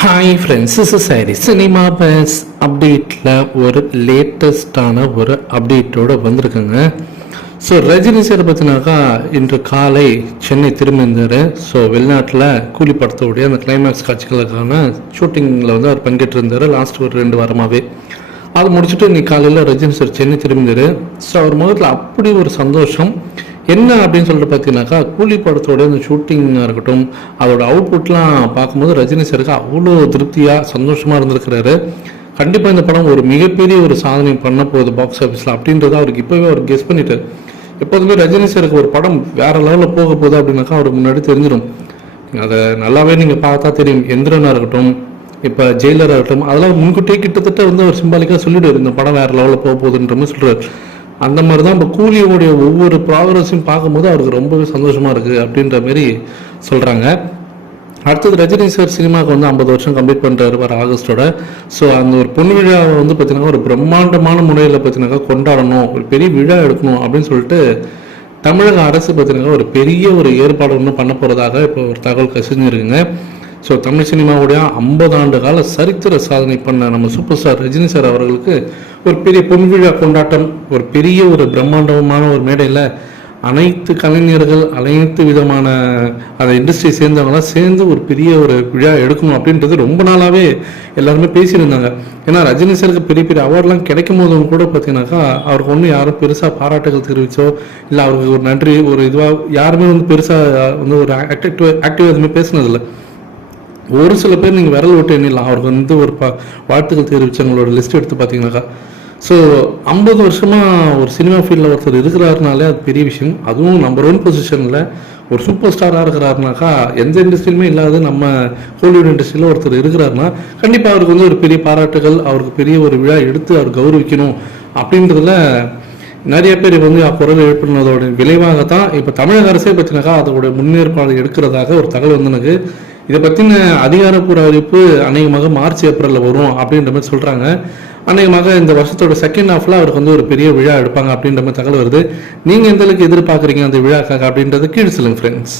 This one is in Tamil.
Hi friends is sorry cinema base அப்டேட்டில் ஒரு லேட்டஸ்டான ஒரு அப்டேட்டோடு வந்திருக்குங்க. ஸோ ரஜினி சார் பார்த்தினாக்கா இன்று காலை சென்னை திரும்பியிருந்தார் ஸோ வெளிநாட்டில் கூலி படத்தோடைய அந்த கிளைமேக்ஸ் காட்சிகளுக்கான ஷூட்டிங்கில் வந்து அவர் பங்கேற்றிருந்தார். லாஸ்ட் ஒரு ரெண்டு வாரமாகவே அது முடிச்சுட்டு இன்னைக்கு காலையில் ரஜினி சார் சென்னை திரும்பினார். ஸோ அவர் முகத்தில் அப்படி ஒரு சந்தோஷம். என்ன அப்படின்னு சொல்லிட்டு பார்த்தீங்கன்னாக்கா கூலி படத்தோட இந்த ஷூட்டிங்காக இருக்கட்டும் அதோட அவுட்புட்லாம் பார்க்கும்போது ரஜினி சாருக்கு அவ்வளோ திருப்தியாக சந்தோஷமாக இருந்திருக்கிறாரு. கண்டிப்பாக இந்த படம் ஒரு மிகப்பெரிய ஒரு சாதனை பண்ண போகுது பாக்ஸ் ஆஃபீஸில் அப்படின்றத அவருக்கு இப்போவே அவர் கெஸ் பண்ணிட்டார் எப்போதுமே ரஜினி சாருக்கு ஒரு படம் வேறு லெவலில் போக போகுது அப்படின்னாக்கா அவருக்கு முன்னாடி தெரிஞ்சிடும் அதை நல்லாவே நீங்கள் பார்த்தா தெரியும். எந்திரனாக இருக்கட்டும் இப்போ ஜெயிலர் ஆகட்டும் அதெல்லாம் முன்கூட்டியே கிட்டத்தட்ட வந்து அவர் சிம்பாலிக்காக சொல்லிவிடுவார் இந்த படம் வேறு லெவலில் போக போகுதுன்ற மாதிரி சொல்கிறார் அந்த மாதிரி தான் இப்போ கூலியோடைய ஒவ்வொரு ப்ராக்ரஸையும் பார்க்கும்போது அவருக்கு ரொம்பவே சந்தோஷமாக இருக்குது அப்படின்ற மாரி சொல்கிறாங்க அடுத்தது ரஜினி சார் சினிமாவுக்கு வந்து ஐம்பது வருஷம் கம்ப்ளீட் பண்ணுறாரு வர ஆகஸ்டோட. ஸோ அந்த ஒரு பொன் விழாவை வந்து பார்த்தீங்கன்னா ஒரு பிரம்மாண்டமான முறையில் பார்த்தீங்கன்னாக்கா கொண்டாடணும் ஒரு பெரிய விழா எடுக்கணும் அப்படின்னு சொல்லிட்டு தமிழக அரசு பார்த்தீங்கன்னா ஒரு பெரிய ஒரு ஏற்பாடு ஒன்று பண்ண போகிறதாக இப்போ ஒரு தகவல் கசிஞ்சிருக்குங்க. ஸோ தமிழ் சினிமாவுடைய ஐம்பது ஆண்டு கால சரித்திர சாதனை பண்ண நம்ம சூப்பர் ஸ்டார் ரஜினி சார் அவர்களுக்கு ஒரு பெரிய பொன்விழா கொண்டாட்டம் ஒரு பெரிய ஒரு பிரம்மாண்டமான ஒரு மேடையில் அனைத்து கலைஞர்கள் அனைத்து விதமான அந்த இண்டஸ்ட்ரி சேர்ந்தவங்களாம் சேர்ந்து ஒரு பெரிய ஒரு விழா எடுக்கணும் அப்படின்றது ரொம்ப நாளாகவே எல்லாருமே பேசியிருந்தாங்க. ஏன்னா ரஜினி சாருக்கு பெரிய பெரிய அவார்ட்லாம் கிடைக்கும் போதும் கூட பார்த்தீங்கன்னாக்கா அவருக்கு ஒன்றும் யாரும் பெருசாக பாராட்டுகள் தெரிவித்தோ இல்லை அவருக்கு ஒரு நன்றி ஒரு இதுவாக யாருமே வந்து பெருசாக வந்து ஒரு ஆக்டிவ் ஆக்டிவாக எதுவுமே பேசினதில்லை. ஒரு சில பேர் நீங்கள் விரல் விட்டு எண்ணிடலாம். அவருக்கு வந்து ஒரு பா வாழ்த்துக்கள் தெரிவித்தவங்களோட லிஸ்ட் எடுத்து பார்த்தீங்கன்னாக்கா ஸோ ஐம்பது வருஷமாக ஒரு சினிமா ஃபீல்டில் ஒருத்தர் இருக்கிறாருனாலே அது பெரிய விஷயம். அதுவும் நம்பர் ஒன் பொசிஷனில் ஒரு சூப்பர் ஸ்டாராக இருக்கிறாருனாக்கா எந்த இண்டஸ்ட்ரியிலுமே இல்லாத நம்ம ஹாலிவுட் இண்டஸ்ட்ரியில் ஒருத்தர் இருக்கிறாருன்னா கண்டிப்பாக அவருக்கு வந்து ஒரு பெரிய பாராட்டுகள் அவருக்கு பெரிய ஒரு விழா எடுத்து அவர் கௌரவிக்கணும் அப்படின்றதுல நிறைய பேர் வந்து குரல் எழுப்பினதோட விளைவாக தான் இப்போ தமிழக அரசே பார்த்தீங்கன்னாக்கா அதோட முன்னேற்பாடு எடுக்கிறதாக ஒரு தகவல் வந்து எனக்கு இதை பற்றின அதிகாரப்பூர்வ அறிவிப்பு அநேகமாக மார்ச் ஏப்ரலில் வரும் அப்படின்ற மாதிரி சொல்கிறாங்க அநேகமாக இந்த வருஷத்தோட செகண்ட் ஹாஃபில் அவருக்கு வந்து ஒரு பெரிய விழா எடுப்பாங்க அப்படின்ற மாதிரி தகவல் வருது. நீங்கள் எந்த அளவுக்கு எதிர்பார்க்குறீங்க அந்த விழாக்காக அப்படின்றது கீழ் சொல்லுங்க ஃப்ரெண்ட்ஸ்